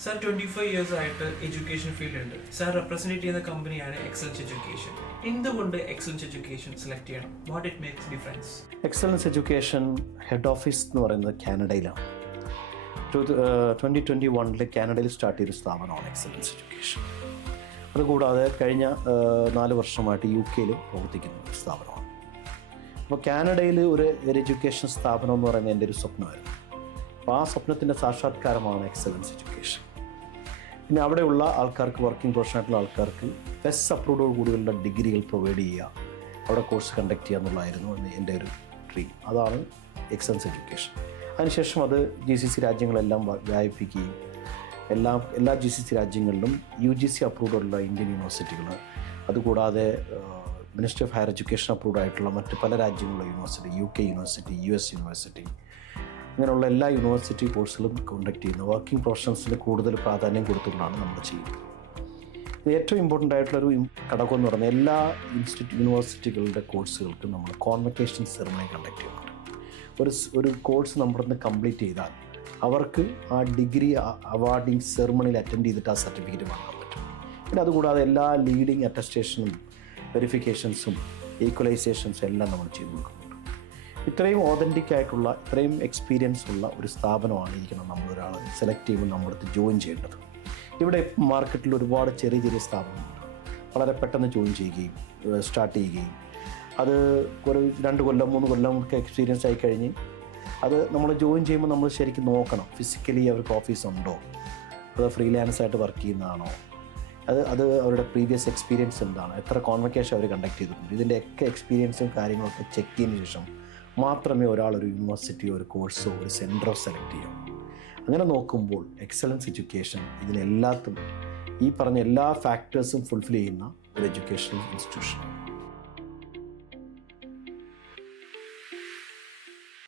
Sir, 25 years ആയിട്ട് education field ഉണ്ട്. Sir represent ചെയ്യുന്ന കമ്പനിയാണ് എക്സലൻസ് എഡ്യൂക്കേഷൻ. എന്തുകൊണ്ട് എക്സലൻസ് എഡ്യൂക്കേഷൻ സെലക്ട് ചെയ്യണം? What it makes difference? Excellence education head office എന്ന് പറയുന്നത് കാനഡയിലാണ്. 2021 കാനഡയിൽ സ്റ്റാർട്ട് ചെയ്ത സ്ഥാപനമാണ് എക്സലൻസ് എഡ്യൂക്കേഷൻ. അതുകൂടാതെ കഴിഞ്ഞ 4 വർഷമായിട്ട് UK പ്രവർത്തിക്കുന്ന ഒരു സ്ഥാപനമാണ്. അപ്പോൾ കാനഡയിൽ ഒരു എഡ്യൂക്കേഷൻ സ്ഥാപനം എന്ന് പറയുന്നത് എൻ്റെ ഒരു സ്വപ്നമായിരുന്നു. അപ്പോൾ ആ സ്വപ്നത്തിൻ്റെ സാക്ഷാത്കാരമാണ് എക്സലൻസ് എഡ്യൂക്കേഷൻ. പിന്നെ അവിടെയുള്ള ആൾക്കാർക്ക്, വർക്കിംഗ് പ്രൊഫഷണായിട്ടുള്ള ആൾക്കാർക്ക് ബെസ്റ്റ് അപ്രൂവോട് കൂടിയുള്ള ഡിഗ്രികൾ പ്രൊവൈഡ് ചെയ്യുക, അവിടെ കോഴ്സ് കണ്ടക്ട് ചെയ്യുക എന്നുള്ളതായിരുന്നു എൻ്റെ ഒരു ഡ്രീം. അതാണ് എക്സലൻസ് എഡ്യൂക്കേഷൻ. അതിനുശേഷം അത് GCC രാജ്യങ്ങളെല്ലാം വ്യാപിപ്പിക്കുകയും എല്ലാ GCC രാജ്യങ്ങളിലും UGC അപ്രൂവ്ഡുള്ള ഇന്ത്യൻ യൂണിവേഴ്സിറ്റികൾ, അതുകൂടാതെ ministry of higher education approved ആയിട്ടുള്ള മറ്റ് പല രാജ്യങ്ങളിലെ university, UK university, US university, അങ്ങനെയുള്ള എല്ലാ യൂണിവേഴ്സിറ്റി കോഴ്സുകളും കോണ്ടക്ട് ചെയ്യുന്ന വർക്കിംഗ് പ്രൊഫഷണൽസിന് കൂടുതൽ പ്രാധാന്യം കൊടുത്തുകൊണ്ടാണ് നമ്മൾ ചെയ്യുന്നത്. ഏറ്റവും ഇമ്പോർട്ടൻ്റ് ആയിട്ടുള്ളൊരു ഘടകം എന്ന് പറഞ്ഞാൽ എല്ലാ യൂണിവേഴ്സിറ്റികളുടെ കോഴ്സുകൾക്കും നമ്മൾ കോൺവക്കേഷൻ സെറിമണി കണ്ടക്ട് ചെയ്യുന്നുണ്ട്. ഒരു കോഴ്സ് നമ്മളിന്ന് കംപ്ലീറ്റ് ചെയ്താൽ അവർക്ക് ആ ഡിഗ്രി അവാർഡിങ് സെറിമണിയിൽ അറ്റൻഡ് ചെയ്തിട്ട് ആ സർട്ടിഫിക്കറ്റ് വാങ്ങാൻ പറ്റും. പിന്നെ അതുകൂടാതെ എല്ലാ ലീഡിങ് അറ്റസ്റ്റേഷനും വെരിഫിക്കേഷൻസും ഈക്വലൈസേഷൻസും എല്ലാം നമ്മൾ ചെയ്തു കൊടുക്കുന്നുണ്ട്. ഇത്രയും ഓതൻറ്റിക് ആയിട്ടുള്ള, ഇത്രയും എക്സ്പീരിയൻസ് ഉള്ള ഒരു സ്ഥാപനമായിരിക്കണം നമ്മളൊരാൾ സെലക്ട് ചെയ്യുമ്പോൾ നമ്മളടുത്ത് ജോയിൻ ചെയ്യേണ്ടത്. ഇവിടെ മാർക്കറ്റിൽ ഒരുപാട് ചെറിയ സ്ഥാപനങ്ങളുണ്ട്. വളരെ പെട്ടെന്ന് ജോയിൻ ചെയ്യുകയും സ്റ്റാർട്ട് ചെയ്യുകയും അത് ഒരു 2 കൊല്ലം 3 കൊല്ലം ഒക്കെ എക്സ്പീരിയൻസ് ആയി കഴിഞ്ഞ് അത് നമ്മൾ ജോയിൻ ചെയ്യുമ്പോൾ നമ്മൾ ശരിക്കും നോക്കണം, ഫിസിക്കലി അവർക്ക് ഓഫീസ് ഉണ്ടോ, അത് ഫ്രീലാൻസ് ആയിട്ട് വർക്ക് ചെയ്യുന്നതാണോ, അത് അവരുടെ പ്രീവിയസ് എക്സ്പീരിയൻസ് എന്താണ്, എത്ര കോൺവക്കേഷൻ അവർ കണ്ടക്ട് ചെയ്തിട്ടുണ്ട്, ഇതിൻ്റെയൊക്കെ എക്സ്പീരിയൻസും കാര്യങ്ങളൊക്കെ ചെക്ക് ചെയ്തതിന് ശേഷം മാത്രമേ ഒരാളൊരു യൂണിവേഴ്സിറ്റിയോ ഒരു കോഴ്സോ ഒരു സെൻറ്ററോ സെലക്ട് ചെയ്യൂ. അങ്ങനെ നോക്കുമ്പോൾ എക്സലൻസ് എഡ്യൂക്കേഷൻ ഇതിനെല്ലാത്തും ഈ പറഞ്ഞ എല്ലാ ഫാക്ടേഴ്സും ഫുൾഫിൽ ചെയ്യുന്ന ഒരു എഡ്യൂക്കേഷണൽ ഇൻസ്റ്റിറ്റ്യൂഷൻ.